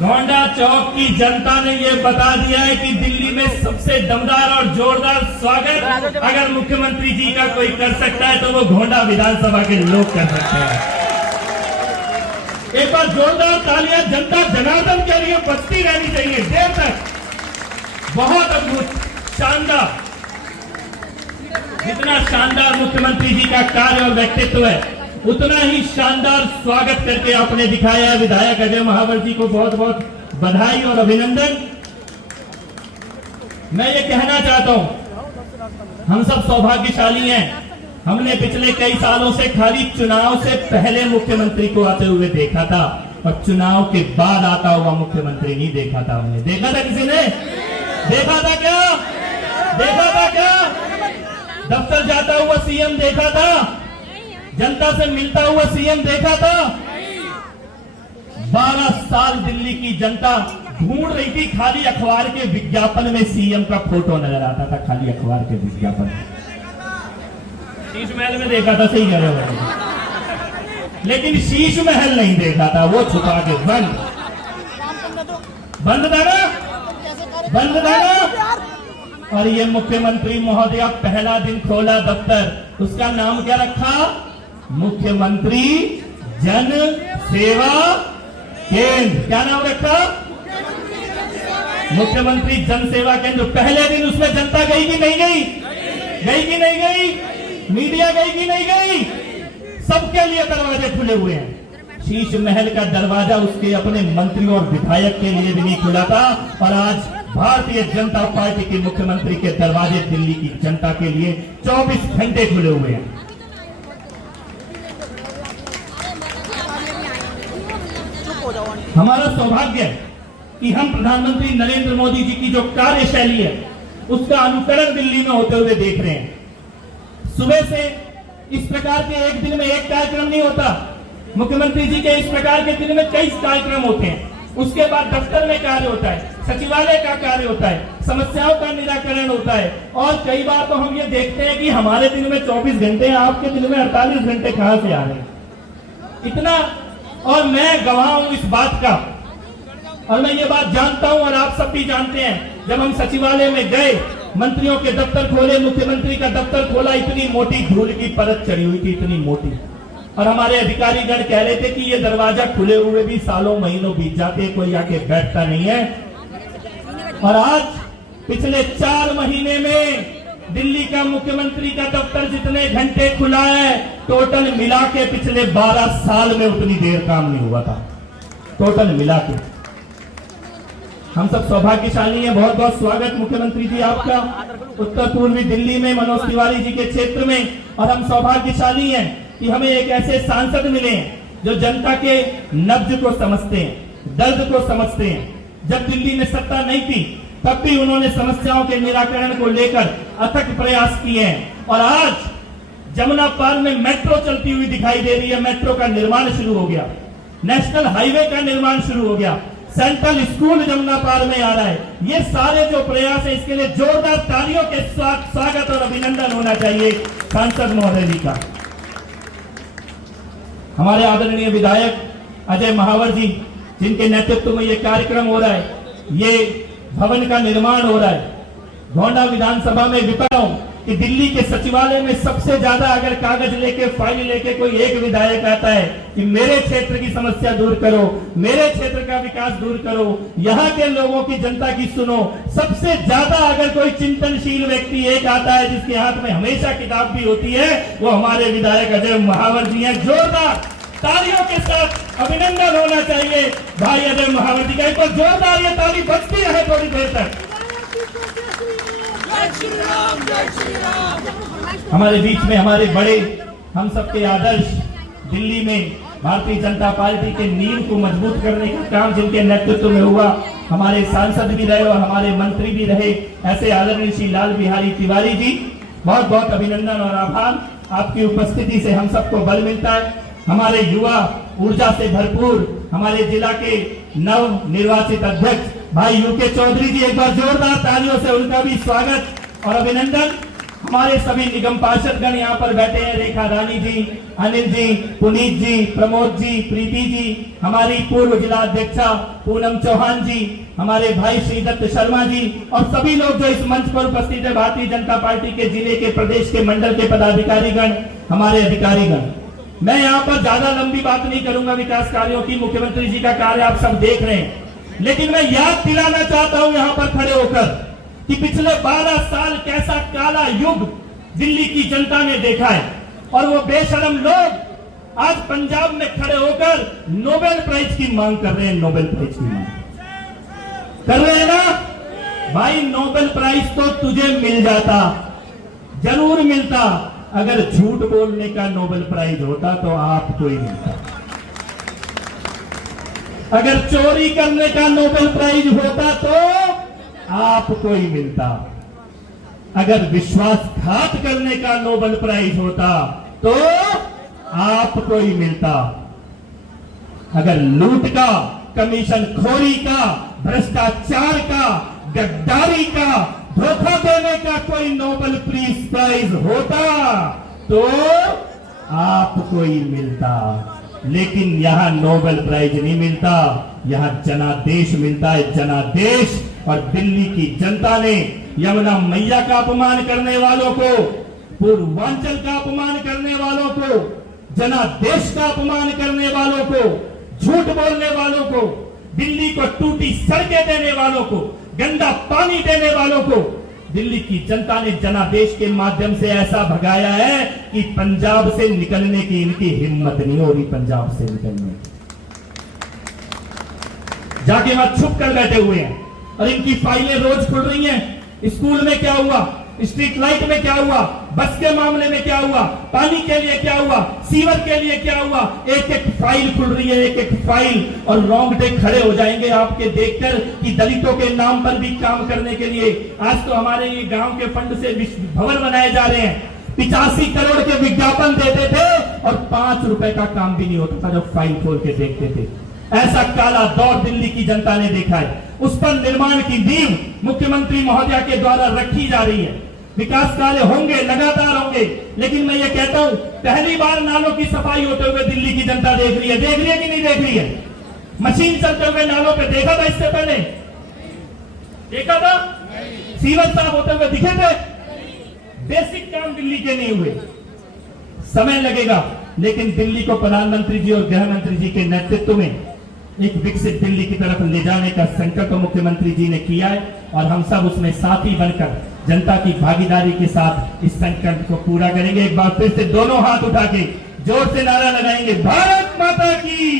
गोंडा चौक की जनता ने ये बता दिया है कि दिल्ली में सबसे दमदार और जोरदार स्वागत अगर मुख्यमंत्री जी का कोई कर सकता है तो वो गोंडा विधानसभा के लोग कर सकते हैं। एक बार जोरदार तालियां जनता जनार्दन के लिए बजती रहनी चाहिए देर तक। बहुत अद्भुत, शानदार, जितना शानदार मुख्यमंत्री जी का कार्य और व्यक्तित्व है उतना ही शानदार स्वागत करके आपने दिखाया है। विधायक अजय महावर जी को बहुत बहुत बधाई और अभिनंदन। मैं ये कहना चाहता हूं, हम सब सौभाग्यशाली हैं। हमने पिछले कई सालों से खाली चुनाव से पहले मुख्यमंत्री को आते हुए देखा था और चुनाव के बाद आता हुआ मुख्यमंत्री नहीं देखा था। हमने देखा था, किसी ने देखा था क्या? देखा था क्या? दफ्तर जाता हुआ सीएम देखा था? जनता से मिलता हुआ सीएम देखा था? 12 साल दिल्ली की जनता ढूंढ रही थी, खाली अखबार के विज्ञापन में सीएम का फोटो नजर आता था, खाली अखबार के विज्ञापन। शीश महल में देखा था, सही कह रहे हो, लेकिन शीश महल नहीं देखा था, वो छुपा के बंद था ना, बंद था ना। और ये मुख्यमंत्री महोदय पहला दिन खोला दफ्तर, उसका नाम क्या रखा? मुख्यमंत्री जन सेवा केंद्र। क्या नाम रखा? मुख्यमंत्री जन सेवा केंद्र। पहले दिन उसमें जनता गई कि नहीं गई? गई कि नहीं गई? मीडिया गई कि नहीं गई? सबके लिए दरवाजे खुले हुए हैं। शीश महल का दरवाजा उसके अपने मंत्री और विधायक के लिए भी नहीं खुला था, और आज भारतीय जनता पार्टी के मुख्यमंत्री के दरवाजे दिल्ली की जनता के लिए 24 घंटे खुले हुए हैं। हमारा सौभाग्य है कि हम प्रधानमंत्री नरेंद्र मोदी जी की जो कार्यशैली है उसका अनुकरण दिल्ली में होते हुए देख रहे हैं। सुबह से इस प्रकार के एक दिन में एक कार्यक्रम नहीं होता, मुख्यमंत्री जी के इस प्रकार के दिन में कई कार्यक्रम होते हैं। उसके बाद दफ्तर में कार्य होता है, सचिवालय का कार्य होता है, समस्याओं का निराकरण होता है, और कई बार तो हम ये देखते हैं कि हमारे दिन में 24 घंटे हैं, आपके दिन में 48 घंटे कहां से आ रहे हैं इतना। और मैं गवाह हूं इस बात का, और मैं ये बात जानता हूं और आप सब भी जानते हैं। जब हम सचिवालय में गए, मंत्रियों के दफ्तर खोले, मुख्यमंत्री का दफ्तर खोला, इतनी मोटी धूल की परत चढ़ी हुई थी, इतनी मोटी, और हमारे अधिकारीगण कह रहे थे कि ये दरवाजा खुले हुए भी सालों महीनों बीत जाते, कोई आके बैठता नहीं है। और आज पिछले 4 महीने में दिल्ली का मुख्यमंत्री का दफ्तर जितने घंटे खुला है, टोटल मिला के पिछले 12 साल में उतनी देर काम नहीं हुआ था, टोटल मिला के। हम सब सौभाग्यशाली हैं। बहुत बहुत स्वागत मुख्यमंत्री जी आपका उत्तर पूर्वी दिल्ली में, मनोज तिवारी जी के क्षेत्र में। और हम सौभाग्यशाली हैं कि हमें एक ऐसे सांसद मिले हैं जो जनता के नब्ज को समझते हैं, दर्द को समझते हैं। जब दिल्ली में सत्ता नहीं थी तब भी उन्होंने समस्याओं के निराकरण को लेकर अथक प्रयास किए हैं। और आज जमुना पार में मेट्रो चलती हुई दिखाई दे रही है, मेट्रो का निर्माण शुरू हो गया, नेशनल हाईवे का निर्माण शुरू हो गया, सेंट्रल स्कूल जमुना पार में आ रहा है। ये सारे जो प्रयास है इसके लिए जोरदार तालियों के साथ स्वागत और अभिनंदन होना चाहिए सांसद महोदय जी का। हमारे आदरणीय विधायक अजय महावर जी, जिनके नेतृत्व में ये कार्यक्रम हो रहा है, ये भवन का निर्माण हो रहा है। गोंडा विधानसभा में विपक्ष हूं कि दिल्ली के सचिवालय में सबसे ज्यादा अगर कागज लेके, फाइल लेके कोई एक विधायक आता है कि मेरे क्षेत्र की समस्या दूर करो, मेरे क्षेत्र का विकास दूर करो, यहाँ के लोगों की, जनता की सुनो, सबसे ज्यादा अगर कोई चिंतनशील व्यक्ति एक आता है जिसके हाथ में हमेशा किताब भी होती है, वो हमारे विधायक अजय महावर जी हैं। जोरदार तालियों के साथ अभिनंदन होना चाहिए भाई अजय महावर जी का। एक बार जोरदार ये ताली बजती रहे थोड़ी देर तक। हमारे बीच में हमारे बड़े, हम सबके आदर्श, दिल्ली में भारतीय जनता पार्टी के नींव को मजबूत करने का काम जिनके नेतृत्व में हुआ, हमारे सांसद भी रहे और हमारे मंत्री भी रहे, ऐसे आदरणीय श्री लाल बिहारी तिवारी जी, बहुत बहुत अभिनंदन और आभार। आपकी उपस्थिति से हम सबको बल मिलता है। हमारे युवा ऊर्जा से भरपूर हमारे जिला के नव निर्वाचित अध्यक्ष भाई यूके चौधरी जी, एक बार जोरदार तालियों से उनका भी स्वागत और अभिनंदन। हमारे सभी निगम पार्षदगण यहाँ पर बैठे हैं, रेखा रानी जी, अनिल जी, पुनीत जी, प्रमोद जी, प्रीति जी, हमारी पूर्व जिला अध्यक्षा पूनम चौहान जी, हमारे भाई श्री दत्त शर्मा जी और सभी लोग जो इस मंच पर उपस्थित है, भारतीय जनता पार्टी के जिले के, प्रदेश के, मंडल के पदाधिकारीगण, हमारे अधिकारीगण। मैं यहाँ पर ज्यादा लंबी बात नहीं करूंगा विकास कार्यों की, मुख्यमंत्री जी का कार्य आप सब देख रहे हैं, लेकिन मैं याद दिलाना चाहता हूं यहाँ पर खड़े होकर कि पिछले 12 साल कैसा काला युग दिल्ली की जनता ने देखा है और वो बेशरम लोग आज पंजाब में खड़े होकर नोबेल प्राइज की मांग कर रहे हैं। नोबेल प्राइज की मांग कर रहे हैं ना भाई, नोबेल प्राइज तो तुझे मिल जाता, जरूर मिलता, अगर झूठ बोलने का नोबेल प्राइज होता तो आपको ही मिलता। अगर चोरी करने का नोबेल प्राइज होता तो आपको ही मिलता। अगर विश्वासघात करने का नोबेल प्राइज होता तो आपको ही मिलता। अगर लूट का, कमीशन खोरी का, भ्रष्टाचार का, गद्दारी का, धोखा देने का कोई नोबेल पीस प्राइज होता तो आपको ही मिलता। लेकिन यहां नोबेल प्राइज नहीं मिलता, यहां जनादेश मिलता है, जनादेश। और दिल्ली की जनता ने यमुना मैया का अपमान करने वालों को, पूर्वांचल का अपमान करने वालों को, जनादेश का अपमान करने वालों को, झूठ बोलने वालों को, दिल्ली को टूटी सड़कें देने वालों को, गंदा पानी देने वालों को दिल्ली की जनता ने जनादेश के माध्यम से ऐसा भगाया है कि पंजाब से निकलने की इनकी हिम्मत नहीं हो रही। पंजाब से निकलने जाके वहां छुप कर बैठे हुए हैं और इनकी फाइलें रोज खुल रही हैं। स्कूल में क्या हुआ, स्ट्रीट लाइट में क्या हुआ, बस के मामले में क्या हुआ, पानी के लिए क्या हुआ, सीवर के लिए क्या हुआ, एक एक फाइल खुल रही है, एक एक फाइल। और रोंगटे खड़े हो जाएंगे आपके देखकर कि दलितों के नाम पर भी काम करने के लिए आज तो हमारे ये गांव के फंड से भवन बनाए जा रहे हैं। 85 करोड़ के विज्ञापन देते थे और 5 रुपए का काम भी नहीं होता था जब फाइल खोल के देखते थे। ऐसा काला दौर दिल्ली की जनता ने देखा है। उस पर निर्माण की नींव मुख्यमंत्री महोदया के द्वारा रखी जा रही है। विकास कार्य होंगे, लगातार होंगे, लेकिन मैं ये कहता हूं पहली बार नालों की सफाई होते हुए दिल्ली की जनता देख रही है। देख रही है कि नहीं देख रही है? मशीन चलते हुए नालों पे देखा था इससे पहले? देखा था? सीवर साफ होते हुए दिखे थे? बेसिक काम दिल्ली के नहीं हुए। समय लगेगा, लेकिन दिल्ली को प्रधानमंत्री जी और गृह मंत्री जी के नेतृत्व में एक विकसित दिल्ली की तरफ ले जाने का संकल्प मुख्यमंत्री जी ने किया है और हम सब उसमें साथी बनकर जनता की भागीदारी के साथ इस संकल्प को पूरा करेंगे। एक बार फिर से दोनों हाथ उठा के जोर से नारा लगाएंगे, भारत माता की।